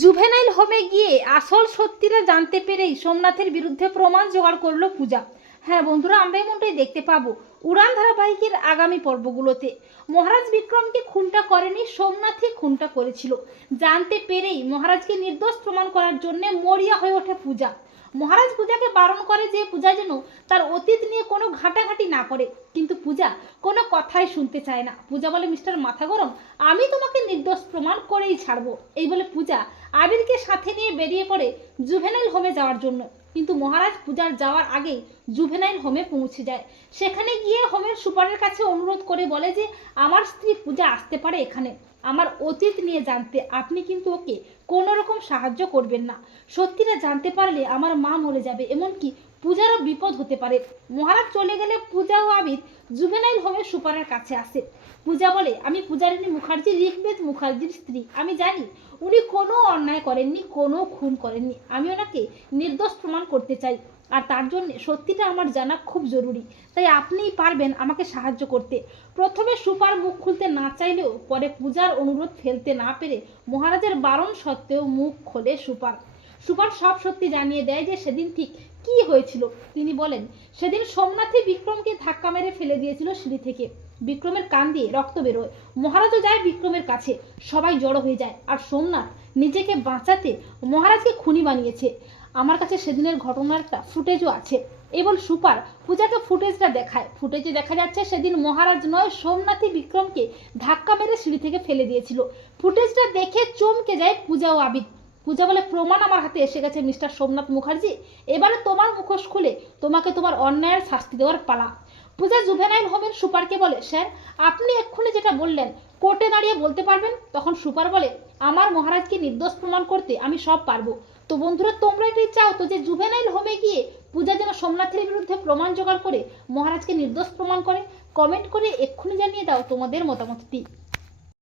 Juvenile হোমে গিয়ে আসল সত্যিটা জানতে পেরেই সোমনাথের বিরুদ্ধে প্রমাণ জোগাড় করল পূজা। হ্যাঁ বন্ধুরা, আমরা এমনটাই দেখতে পাবো উড়ান ধারাবাহিকের আগামী পর্বগুলোতে। মহারাজ বিক্রমকে খুনটা করেনি সোমনাথই খুনটা করেছিল। জানতে পেরেই মহারাজকে নির্দোষ প্রমাণ করার জন্যে মরিয়া হয়ে ওঠে পূজা। মহারাজ পূজাকে বারণ করে যে পূজা যেন তার অতীত নিয়ে কোনো ঘাটাঘাটি না করে। কিন্তু পূজা কোনো কথাই শুনতে চায় না। পূজা বলে, মিস্টার মাথা গরম আমি তোমাকে নির্দোষ প্রমাণ করেই ছাড়বো। এই বলে পূজা আবিরকে সাথে নিয়ে বেরিয়ে পড়ে জুভেনাইল হোমে যাওয়ার জন্য। কিন্তু মহারাজ পূজার যাওয়ার আগেই জুভেনাইল হোমে পৌঁছে যায়। সেখানে গিয়ে হোমের সুপারের কাছে অনুরোধ করে বলে যে, আমার স্ত্রী পূজা আসতে পারে এখানে। আমার অতীত নিয়ে জানতে আপনি কিন্তু ওকে কোনো রকম সাহায্য করবেন না। সত্যিটা জানতে পারলে আমার মা মরে যাবে, এমনকি পূজারও বিপদ হতে পারে। মহারাজ চলে গেলে পূজা ও আবির জুভেনাইল হোমের সুপারের কাছে আসে। পূজা বলে, আমি পূজারিনী মুখার্জি, ঋগ্বেদ মুখার্জির স্ত্রী। আমি জানি উনি কোনো অন্যায় করেননি, কোনো খুন করেননি। আমি ওনাকে নির্দোষ প্রমাণ করতে চাই। আর তার জন্য সত্যিটা আমার জানা খুব জরুরি। তাই আপনিই পারবেন আমাকে সাহায্য করতে। প্রথমে সুপার মুখ খুলতে না চাইলেও পরে পূজার অনুরোধ ফেলতে না পেরে মহারাজের বারণ সত্ত্বেও মুখ খোলে সুপার। সুপার সব সত্যি জানিয়ে দেয় যে সেদিন ঠিক কি হয়েছিল। তিনি বলেন, সেদিন সোমনাথই বিক্রমকে ধাক্কা মেরে ফেলে দিয়েছিল সিঁড়ি থেকে। বিক্রমের কান দিয়ে রক্ত বেরোয়। মহারাজও যায় বিক্রমের কাছে। সবাই জড়ো হয়ে যায়। আর সোমনাথ নিজেকে বাঁচাতে মহারাজকে খুনি বানিয়েছে। আমার কাছে সেদিনের ঘটনার ফুটেজও আছে। এবং সুপার, পূজাকে ফুটেজটা দেখায়। ফুটেজে দেখা যাচ্ছে সেদিন মহারাজ নয়, সোমনাথই বিক্রমকে ধাক্কা মেরে সিঁড়ি থেকে ফেলে দিয়েছিল। ফুটেজটা দেখে চমকে যায় পূজা ও আবিদ। পূজা বলে, প্রমাণ আমার হাতে এসে গেছে, মিস্টার সোমনাথ মুখার্জি। এবারে তোমার মুখোশ খুলে তোমাকে তোমার অন্যায়ের শাস্তি দেওয়ার পালা। পূজা জুভেনাইল হোমের সুপারকে বলে, স্যার, আপনি এক্ষুনি যেটা বললেন, কোর্টে দাঁড়িয়ে বলতে পারবেন? তখন সুপার বলে, আমার মহারাজকে নির্দোষ প্রমাণ করতে আমি সব পারব। তো বন্ধুরা, তোমরা এটাই চাও তো যে জুভেনাইল হোমে গিয়ে পূজা যেন সোমনাথের বিরুদ্ধে প্রমাণ জোগাড় করে মহারাজকে নির্দোষ প্রমাণ করে? কমেন্ট করে এক্ষুনি জানিয়ে দাও তোমাদের মতামতটি।